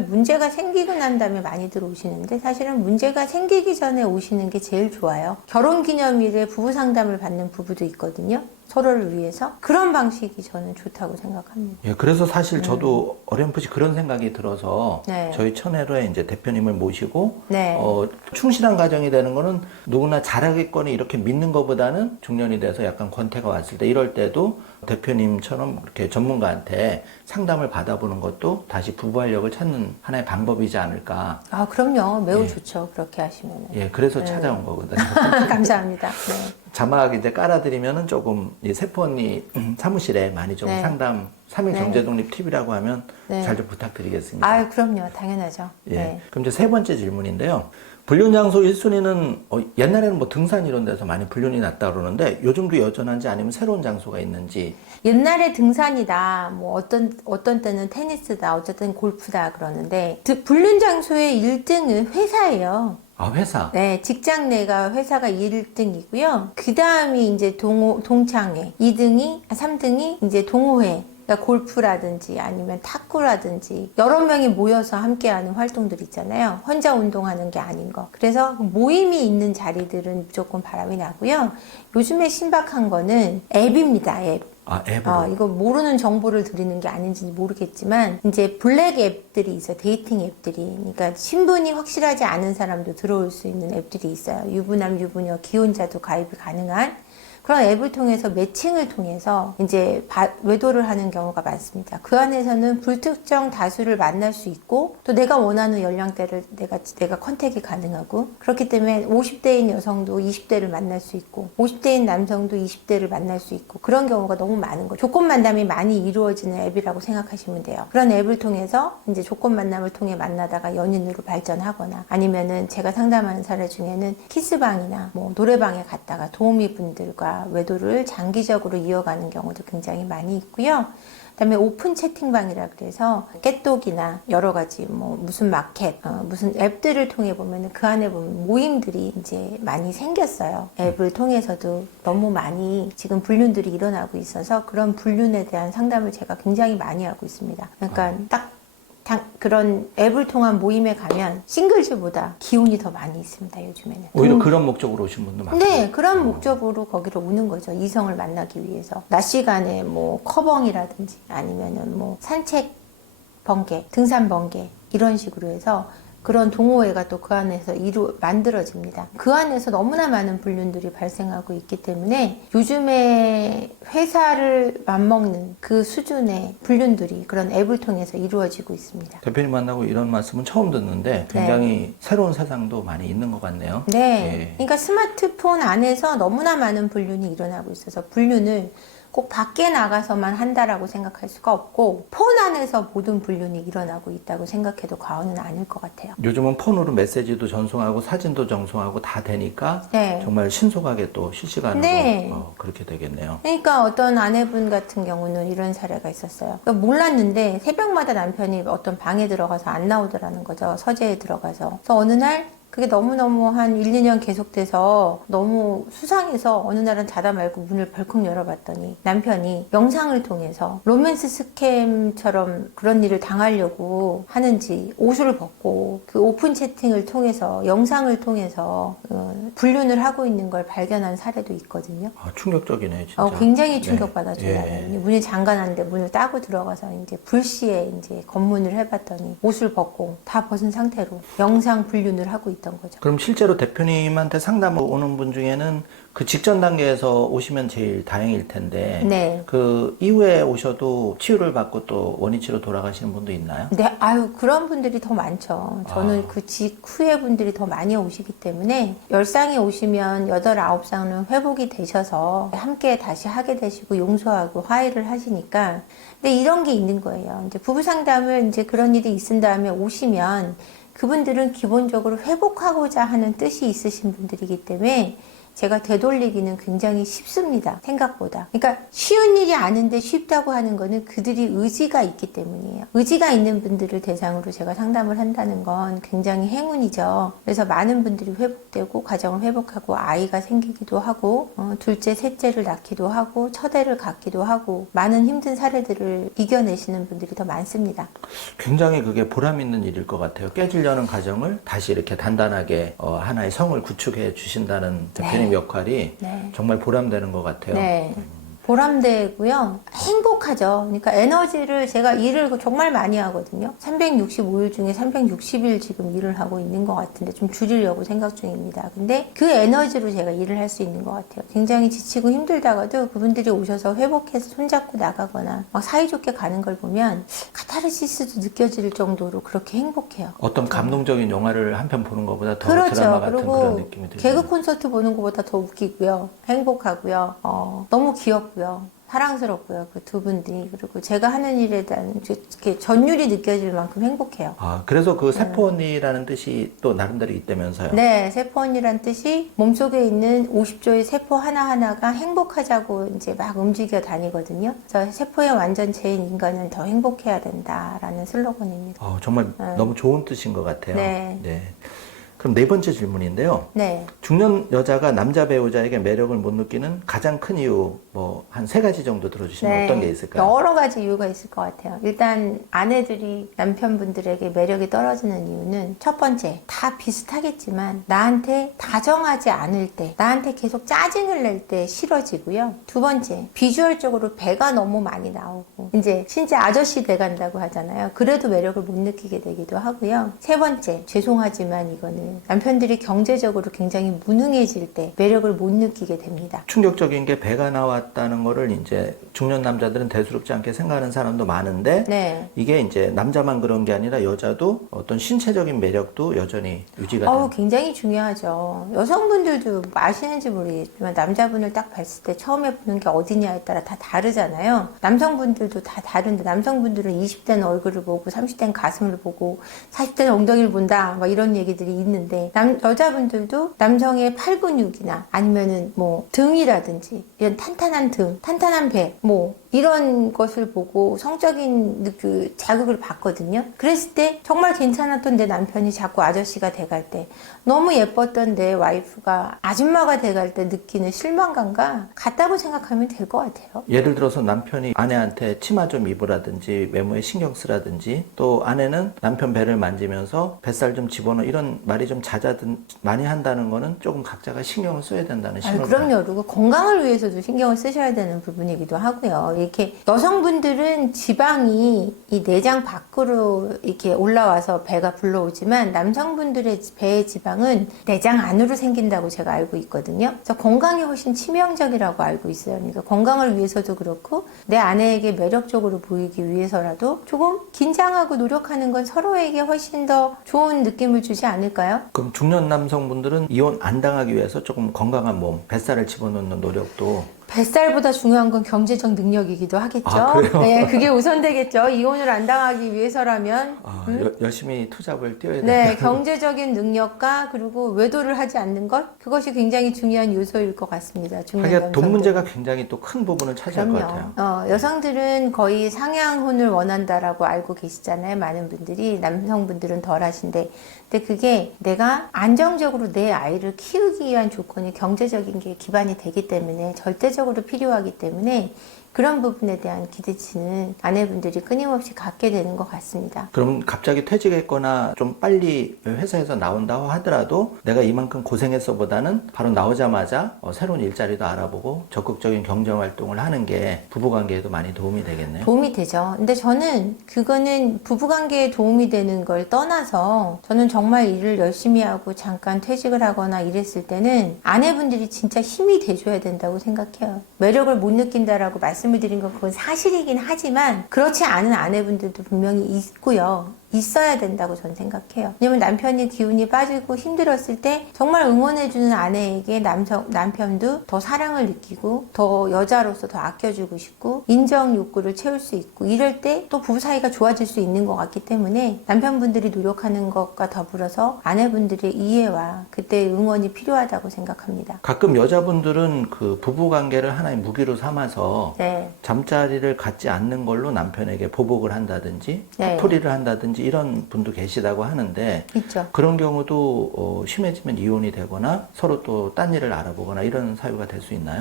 문제가 생기고 난 다음에 많이들 오시는데 사실은 문제가 생기기 전에 오시는 게 제일 좋아요. 결혼기념일에 부부 상담을 받는 부부도 있거든요. 서로를 위해서. 그런 방식이 저는 좋다고 생각합니다. 예, 그래서 사실 저도 어렴풋이 그런 생각이 들어서 네. 저희 천혜로에 이제 대표님을 모시고 네. 충실한 가정이 되는 거는 누구나 잘하겠거니 이렇게 믿는 것보다는 중년이 돼서 약간 권태가 왔을 때 이럴 때도 대표님처럼 이렇게 전문가한테 상담을 받아보는 것도 다시 부부활력을 찾는 하나의 방법이지 않을까. 아, 그럼요. 매우 예. 좋죠. 그렇게 하시면. 예, 그래서 찾아온 거거든요. 감사합니다. 네. 자막 이제 깔아드리면은 조금 이 세포 언니 사무실에 많이 좀 네. 상담 3일 네. 경제독립 TV라고 하면 네. 잘 좀 부탁드리겠습니다. 아유, 그럼요. 당연하죠. 예. 네. 그럼 이제 세 번째 질문인데요. 불륜 장소 1순위는 옛날에는 뭐 등산 이런 데서 많이 불륜이 났다 그러는데 요즘도 여전한지 아니면 새로운 장소가 있는지. 옛날에 등산이다, 뭐 어떤 때는 테니스다, 어쨌든 골프다 그러는데 불륜 장소의 1등은 회사예요. 아, 회사. 네, 직장 내가 회사가 1등이고요. 그 다음이 이제 동창회, 3등이 이제 동호회. 그러니까 골프라든지 아니면 탁구라든지 여러 명이 모여서 함께하는 활동들 있잖아요. 혼자 운동하는 게 아닌 거. 그래서 모임이 있는 자리들은 무조건 바람이 나고요. 요즘에 신박한 거는 앱입니다. 앱. 아, 앱으로. 이거 모르는 정보를 드리는 게 아닌지 모르겠지만 이제 블랙 앱들이 있어요. 데이팅 앱들이. 그러니까 신분이 확실하지 않은 사람도 들어올 수 있는 앱들이 있어요. 유부남, 유부녀, 기혼자도 가입이 가능한 그런 앱을 통해서 매칭을 통해서 이제 외도를 하는 경우가 많습니다. 그 안에서는 불특정 다수를 만날 수 있고 또 내가 원하는 연령대를 내가 컨택이 가능하고 그렇기 때문에 50대인 여성도 20대를 만날 수 있고 50대인 남성도 20대를 만날 수 있고 그런 경우가 너무 많은 거죠. 조건 만남이 많이 이루어지는 앱이라고 생각하시면 돼요. 그런 앱을 통해서 이제 조건 만남을 통해 만나다가 연인으로 발전하거나 아니면은 제가 상담하는 사례 중에는 키스방이나 뭐 노래방에 갔다가 도우미 분들과 외도를 장기적으로 이어가는 경우도 굉장히 많이 있고요. 그다음에 오픈 채팅방이라 그래서 깨똑이나 여러 가지 뭐 무슨 마켓, 무슨 앱들을 통해 보면 그 안에 보면 모임들이 이제 많이 생겼어요. 앱을 통해서도 너무 많이 지금 불륜들이 일어나고 있어서 그런 불륜에 대한 상담을 제가 굉장히 많이 하고 있습니다. 그러니까 딱 그런 앱을 통한 모임에 가면 싱글즈보다 기혼이 더 많이 있습니다. 요즘에는. 오히려 그런 목적으로 오신 분도 많고. 네, 그런 목적으로 거기로 오는 거죠. 이성을 만나기 위해서. 낮 시간에 뭐 커벙이라든지 아니면은 뭐 산책 번개, 등산 번개 이런 식으로 해서 그런 동호회가 또 그 안에서 만들어집니다. 그 안에서 너무나 많은 불륜들이 발생하고 있기 때문에 요즘에 회사를 맞먹는 그 수준의 불륜들이 그런 앱을 통해서 이루어지고 있습니다. 대표님 만나고 이런 말씀은 처음 듣는데 굉장히 새로운 세상도 많이 있는 것 같네요. 네. 예. 그러니까 스마트폰 안에서 너무나 많은 불륜이 일어나고 있어서 불륜을 꼭 밖에 나가서만 한다라고 생각할 수가 없고 폰 안에서 모든 불륜이 일어나고 있다고 생각해도 과언은 아닐 것 같아요. 요즘은 폰으로 메시지도 전송하고 사진도 전송하고 다 되니까 네. 정말 신속하게 또 실시간으로 네. 그렇게 되겠네요. 그러니까 어떤 아내분 같은 경우는 이런 사례가 있었어요. 그러니까 몰랐는데 새벽마다 남편이 어떤 방에 들어가서 안 나오더라는 거죠. 서재에 들어가서. 그래서 어느 날 그게 너무너무 한 1, 2년 계속돼서 너무 수상해서 어느 날은 자다 말고 문을 벌컥 열어봤더니 남편이 영상을 통해서 로맨스 스캠처럼 그런 일을 당하려고 하는지 옷을 벗고 그 오픈 채팅을 통해서 영상을 통해서 불륜을 하고 있는 걸 발견한 사례도 있거든요. 아, 충격적이네요, 진짜. 굉장히 충격받았죠. 네. 나는. 문이 잠가놨는데 문을 따고 들어가서 이제 불시에 이제 검문을 해봤더니 옷을 벗고 다 벗은 상태로 영상 불륜을 하고 있던 거죠. 그럼 실제로 대표님한테 상담 오는 분 중에는 그 직전 단계에서 오시면 제일 다행일 텐데 네. 그 이후에 오셔도 치유를 받고 또 원위치로 돌아가시는 분도 있나요? 네, 그런 분들이 더 많죠. 저는 그 직후의 분들이 더 많이 오시기 때문에 10쌍이 오시면 8, 9쌍은 회복이 되셔서 함께 다시 하게 되시고 용서하고 화해를 하시니까 근데 이런 게 있는 거예요. 이제 부부 상담을 이제 그런 일이 있은 다음에 오시면 그분들은 기본적으로 회복하고자 하는 뜻이 있으신 분들이기 때문에 제가 되돌리기는 굉장히 쉽습니다. 생각보다. 그러니까 쉬운 일이 아닌데 쉽다고 하는 거는 그들이 의지가 있기 때문이에요. 의지가 있는 분들을 대상으로 제가 상담을 한다는 건 굉장히 행운이죠. 그래서 많은 분들이 회복되고 가정을 회복하고 아이가 생기기도 하고 둘째, 셋째를 낳기도 하고 첫애를 갖기도 하고 많은 힘든 사례들을 이겨내시는 분들이 더 많습니다. 굉장히 그게 보람 있는 일일 것 같아요. 깨지려는 가정을 다시 이렇게 단단하게 하나의 성을 구축해 주신다는 대표님 역할이 네. 정말 보람되는 것 같아요. 네. 보람되고요. 행복하죠. 그러니까 에너지를 제가 일을 정말 많이 하거든요. 365일 중에 360일 지금 일을 하고 있는 것 같은데 좀 줄이려고 생각 중입니다. 근데 그 에너지로 제가 일을 할 수 있는 것 같아요. 굉장히 지치고 힘들다가도 그분들이 오셔서 회복해서 손잡고 나가거나 막 사이좋게 가는 걸 보면 카타르시스도 느껴질 정도로 그렇게 행복해요. 어떤 감동적인 영화를 한 편 보는 것보다 더 그렇죠. 드라마 같은 그리고 그런 느낌이 들죠. 개그 콘서트 보는 것보다 더 웃기고요. 행복하고요. 너무 귀엽고요. 사랑스럽고요. 그 두 분들이. 그리고 제가 하는 일에 대한 이렇게 전율이 느껴질 만큼 행복해요. 아, 그래서 그 세포언니라는 뜻이 또 나름대로 있다면서요? 네, 세포언니란 뜻이 몸속에 있는 50조의 세포 하나하나가 행복하자고 이제 막 움직여 다니거든요. 그래서 세포의 완전체인 인간은 더 행복해야 된다라는 슬로건입니다. 정말 너무 좋은 뜻인 것 같아요. 네. 그럼 네 번째 질문인데요. 네. 중년 여자가 남자 배우자에게 매력을 못 느끼는 가장 큰 이유, 뭐, 한 3가지 정도 들어주시면 어떤 게 있을까요? 여러 가지 이유가 있을 것 같아요. 일단 아내들이 남편분들에게 매력이 떨어지는 이유는 첫 번째, 다 비슷하겠지만 나한테 다정하지 않을 때, 나한테 계속 짜증을 낼 때 싫어지고요. 두 번째, 비주얼적으로 배가 너무 많이 나오고 이제 진짜 아저씨 돼간다고 하잖아요. 그래도 매력을 못 느끼게 되기도 하고요. 세 번째, 죄송하지만 이거는 남편들이 경제적으로 굉장히 무능해질 때 매력을 못 느끼게 됩니다. 충격적인 게 배가 나왔다는 거를 이제 중년 남자들은 대수롭지 않게 생각하는 사람도 많은데 네. 이게 이제 남자만 그런 게 아니라 여자도 어떤 신체적인 매력도 여전히 유지가 돼요. 굉장히 중요하죠. 여성분들도 아시는지 모르겠지만 남자분을 딱 봤을 때 처음에 보는 게 어디냐에 따라 다 다르잖아요. 남성분들도 다 다른데 남성분들은 20대는 얼굴을 보고 30대는 가슴을 보고 40대는 엉덩이를 본다 막 이런 얘기들이 있는데 여자분들도 남성의 팔 근육이나 아니면은 뭐 등이라든지 이런 탄탄한 등, 탄탄한 배, 뭐 이런 것을 보고 성적인 그 자극을 받거든요. 그랬을 때 정말 괜찮았던 내 남편이 자꾸 아저씨가 돼갈 때 너무 예뻤던 내 와이프가 아줌마가 돼갈 때 느끼는 실망감과 같다고 생각하면 될 것 같아요. 예를 들어서 남편이 아내한테 치마 좀 입으라든지 외모에 신경 쓰라든지 또 아내는 남편 배를 만지면서 뱃살 좀 집어넣어 이런 말이 좀 잦아든 많이 한다는 거는 조금 각자가 신경을 써야 된다는 신호를 그럼요. 그리고 건강을 위해서도 신경을 쓰셔야 되는 부분이기도 하고요. 이렇게 여성분들은 지방이 이 내장 밖으로 이렇게 올라와서 배가 불러오지만 남성분들의 배의 지방은 내장 안으로 생긴다고 제가 알고 있거든요. 그래서 건강이 훨씬 치명적이라고 알고 있어요. 그러니까 건강을 위해서도 그렇고 내 아내에게 매력적으로 보이기 위해서라도 조금 긴장하고 노력하는 건 서로에게 훨씬 더 좋은 느낌을 주지 않을까요? 그럼 중년 남성분들은 이혼 안 당하기 위해서 조금 건강한 몸, 뱃살을 집어넣는 노력도 뱃살보다 중요한 건 경제적 능력이기도 하겠죠. 그래요? 네, 그게 우선되겠죠. 이혼을 안 당하기 위해서라면. 열심히 투잡을 뛰어야 된다. 네, 경제적인 능력과 그리고 외도를 하지 않는 것 그것이 굉장히 중요한 요소일 것 같습니다. 중년 하긴 돈 남성들. 문제가 굉장히 또 큰 부분을 차지할 것 같아요. 여성들은 거의 상향혼을 원한다라고 알고 계시잖아요. 많은 분들이 남성분들은 덜하신데, 근데 그게 내가 안정적으로 내 아이를 키우기 위한 조건이 경제적인 게 기반이 되기 때문에 절대적으로 필요하기 때문에 그런 부분에 대한 기대치는 아내분들이 끊임없이 갖게 되는 것 같습니다. 그럼 갑자기 퇴직했거나 좀 빨리 회사에서 나온다고 하더라도 내가 이만큼 고생했어 보다는 바로 나오자마자 새로운 일자리도 알아보고 적극적인 경쟁활동을 하는 게 부부관계에도 많이 도움이 되겠네요. 도움이 되죠. 근데 저는 그거는 부부관계에 도움이 되는 걸 떠나서 저는 정말 일을 열심히 하고 잠깐 퇴직을 하거나 이랬을 때는 아내분들이 진짜 힘이 돼줘야 된다고 생각해요. 매력을 못 느낀다라고 말씀을 드린 건 그건 사실이긴 하지만 그렇지 않은 아내분들도 분명히 있고요. 있어야 된다고 저는 생각해요. 왜냐면 남편이 기운이 빠지고 힘들었을 때 정말 응원해주는 아내에게 남편도 더 사랑을 느끼고 더 여자로서 더 아껴주고 싶고 인정 욕구를 채울 수 있고 이럴 때 또 부부 사이가 좋아질 수 있는 것 같기 때문에 남편분들이 노력하는 것과 더불어서 아내분들의 이해와 그때 응원이 필요하다고 생각합니다. 가끔 여자분들은 그 부부 관계를 하나의 무기로 삼아서 네. 잠자리를 갖지 않는 걸로 남편에게 보복을 한다든지 네. 풀이를 한다든지 이런 분도 계시다고 하는데 있죠. 그런 경우도 심해지면 이혼이 되거나 서로 또 딴 일을 알아보거나 이런 사유가 될 수 있나요?